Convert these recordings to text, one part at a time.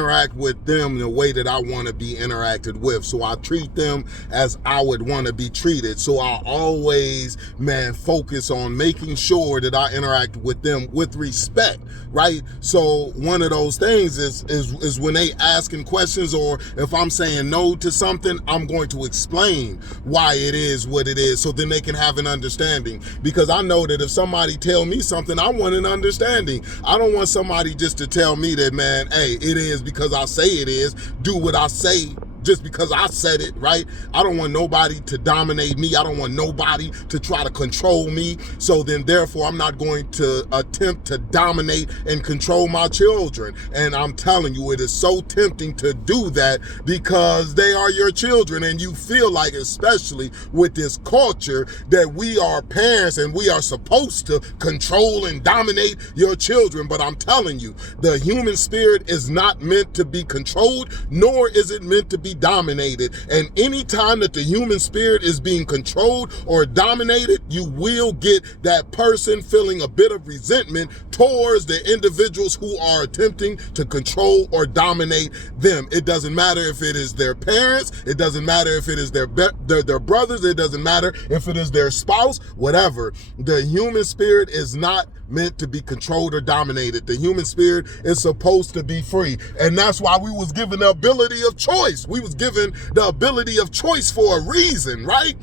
interact with them the way that I want to be interacted with. So I treat them as I would want to be treated. So I always, man, focus on making sure that I interact with them with respect, right? So one of those things is when they asking questions, or if I'm saying no to something, I'm going to explain why it is what it is, so then they can have an understanding. Because I know that if somebody tell me something, I want an understanding. I don't want somebody just to tell me that, man, hey, it is because I say it is, do what I say just because I said it, right? I don't want nobody to dominate me. I don't want nobody to try to control me. So then therefore, I'm not going to attempt to dominate and control my children. And I'm telling you, it is so tempting to do that because they are your children, and you feel like, especially with this culture, that we are parents and we are supposed to control and dominate your children. But I'm telling you, the human spirit is not meant to be controlled, nor is it meant to be dominated. And anytime that the human spirit is being controlled or dominated, you will get that person feeling a bit of resentment towards the individuals who are attempting to control or dominate them. It doesn't matter if it is their parents, it doesn't matter if it is their brothers, it doesn't matter if it is their spouse, whatever. The human spirit is not meant to be controlled or dominated. The human spirit is supposed to be free. And that's why we was given the ability of choice. We was given the ability of choice for a reason, right?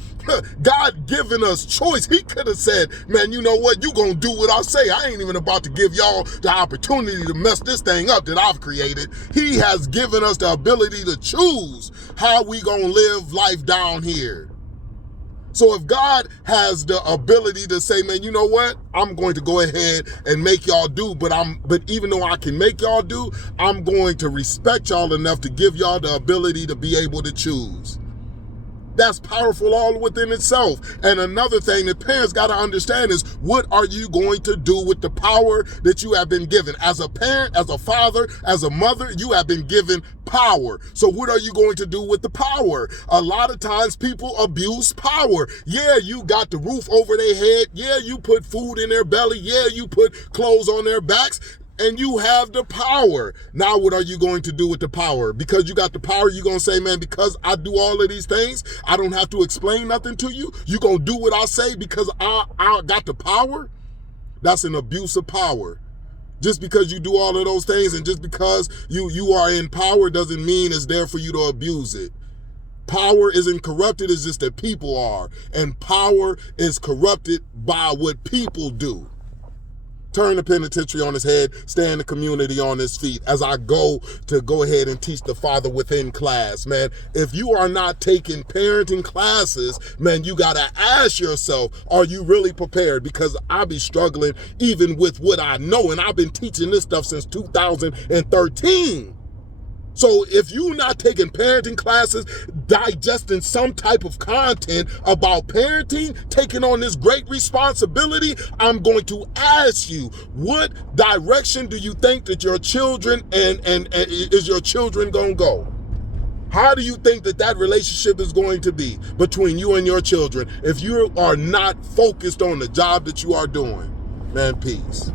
God given us choice. He could have said, man, you know what? You gonna do what I say. I ain't even about to give y'all the opportunity to mess this thing up that I've created. He has given us the ability to choose how we gonna live life down here. So if God has the ability to say, man, you know what? I'm going to go ahead and make y'all do, but even though I can make y'all do, I'm going to respect y'all enough to give y'all the ability to be able to choose. That's powerful all within itself. And another thing that parents got to understand is, what are you going to do with the power that you have been given? As a parent, as a father, as a mother, you have been given power. So what are you going to do with the power? A lot of times people abuse power. Yeah, you got the roof over their head. Yeah, you put food in their belly. Yeah, you put clothes on their backs. And you have the power. Now what are you going to do with the power? Because you got the power, you're going to say, man, because I do all of these things, I don't have to explain nothing to you. You're going to do what I say because I got the power? That's an abuse of power. Just because you do all of those things and just because you are in power doesn't mean it's there for you to abuse it. Power isn't corrupted, it's just that people are. And power is corrupted by what people do. Turn the penitentiary on his head, stand the community on his feet as I go ahead and teach the Father Within class, man. If you are not taking parenting classes, man, you got to ask yourself, are you really prepared? Because I be struggling even with what I know, and I've been teaching this stuff since 2013. So if you're not taking parenting classes, digesting some type of content about parenting, taking on this great responsibility, I'm going to ask you, what direction do you think that your children and is your children going to go? How do you think that relationship is going to be between you and your children if you are not focused on the job that you are doing? Man, peace.